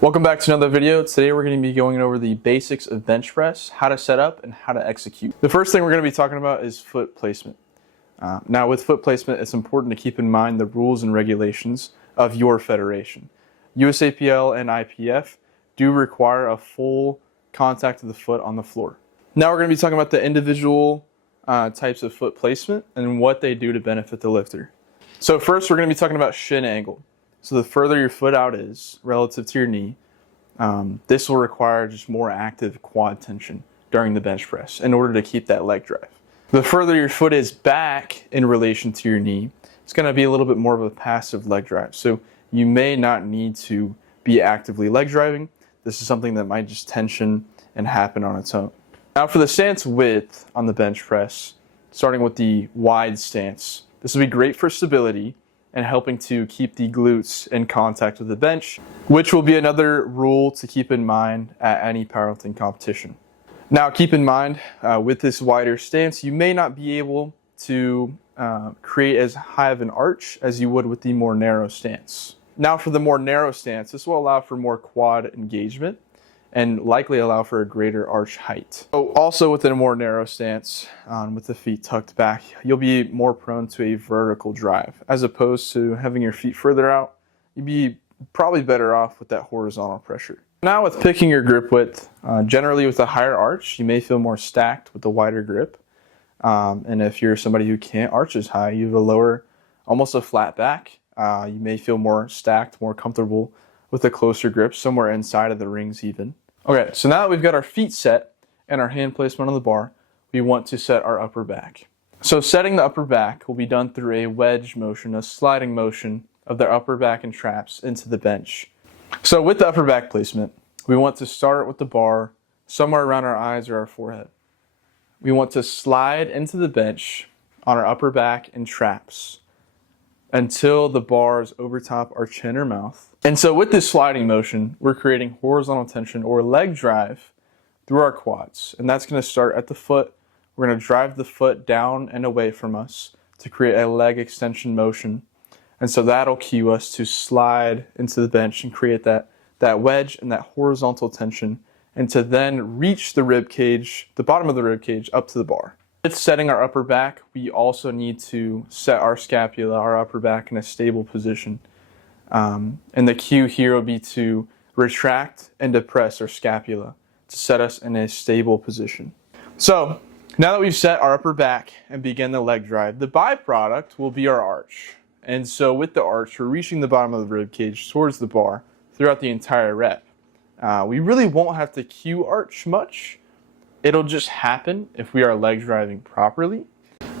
Welcome back to another video. Today we're going to be going over the basics of bench press, how to set up and how to execute. The first thing we're going to be talking about is foot placement. Now with foot placement, it's important to keep in mind the rules and regulations of your federation. USAPL and IPF do require a full contact of the foot on the floor. Now we're going to be talking about the individual types of foot placement and what they do to benefit the lifter. So first we're going to be talking about shin angle. So the further your foot out is relative to your knee, this will require just more active quad tension during the bench press in order to keep that leg drive. The further your foot is back in relation to your knee, it's going to be a little bit more of a passive leg drive. So you may not need to be actively leg driving. This is something that might just tension and happen on its own. Now for the stance width on the bench press, starting with the wide stance, this will be great for stability and helping to keep the glutes in contact with the bench, which will be another rule to keep in mind at any powerlifting competition. Now keep in mind, with this wider stance, you may not be able to create as high of an arch as you would with the more narrow stance. Now for the more narrow stance, this will allow for more quad engagement and likely allow for a greater arch height. So also within a more narrow stance, with the feet tucked back, you'll be more prone to a vertical drive. As opposed to having your feet further out, you'd be probably better off with that horizontal pressure. Now with picking your grip width, generally with a higher arch, you may feel more stacked with the wider grip. And if you're somebody who can't arch as high, you have a lower, almost a flat back, you may feel more stacked, more comfortable with a closer grip, somewhere inside of the rings even. Okay, so now that we've got our feet set and our hand placement on the bar, we want to set our upper back. So setting the upper back will be done through a wedge motion, a sliding motion of the upper back and traps into the bench. So with the upper back placement, we want to start with the bar somewhere around our eyes or our forehead. We want to slide into the bench on our upper back and traps until the bar is over top our chin or mouth. And so with this sliding motion, we're creating horizontal tension or leg drive through our quads. And that's going to start at the foot. We're going to drive the foot down and away from us to create a leg extension motion. And so that'll cue us to slide into the bench and create that wedge and that horizontal tension, and to then reach the rib cage, the bottom of the rib cage, up to the bar. With setting our upper back, we also need to set our scapula, our upper back, in a stable position. And the cue here will be to retract and depress our scapula to set us in a stable position. So now that we've set our upper back and begin the leg drive, the byproduct will be our arch. And so with the arch, we're reaching the bottom of the rib cage towards the bar throughout the entire rep. We really won't have to cue arch much. It'll just happen if we are leg driving properly.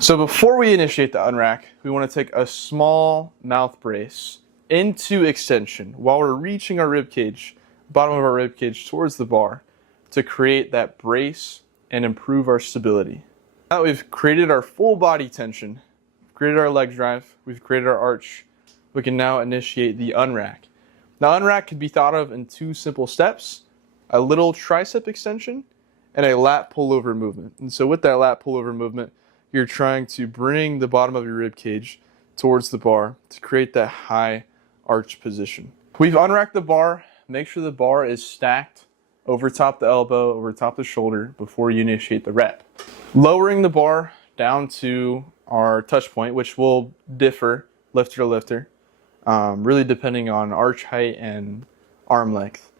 So before we initiate the unrack, we want to take a small mouth brace into extension while we're reaching our rib cage, bottom of our rib cage towards the bar, to create that brace and improve our stability. Now that we've created our full body tension, created our leg drive, we've created our arch, we can now initiate the unrack. Now unrack can be thought of in two simple steps: a little tricep extension and a lat pullover movement. And so with that lat pullover movement, you're trying to bring the bottom of your rib cage towards the bar to create that high arch position. We've unracked the bar. Make sure the bar is stacked over top the elbow, over top the shoulder before you initiate the rep. Lowering the bar down to our touch point, which will differ lifter to lifter, really depending on arch height and arm length.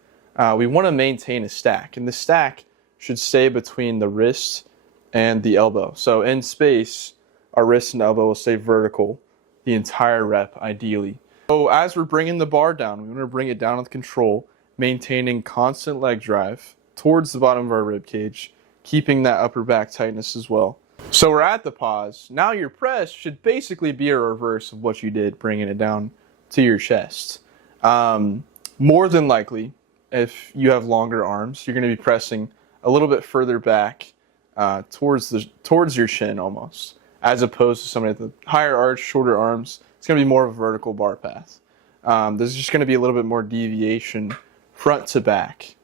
We want to maintain a stack, and the stack should stay between the wrist and the elbow. So in space, our wrist and elbow will stay vertical the entire rep, ideally. So as we're bringing the bar down, we want to bring it down with control, maintaining constant leg drive towards the bottom of our rib cage, keeping that upper back tightness as well. So we're at the pause. Now your press should basically be a reverse of what you did, bringing it down to your chest. More than likely, if you have longer arms, you're going to be pressing a little bit further back towards your chin almost, as opposed to somebody with a higher arch, shorter arms. It's going to be more of a vertical bar path. There's just going to be a little bit more deviation front to back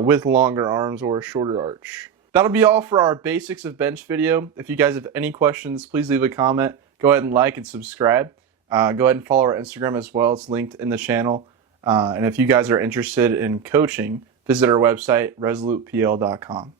with longer arms or a shorter arch. That'll be all for our basics of bench video. If you guys have any questions, please leave a comment. Go ahead and like and subscribe. Go ahead and follow our Instagram as well. It's linked in the channel. And if you guys are interested in coaching, visit our website, resolutepl.com.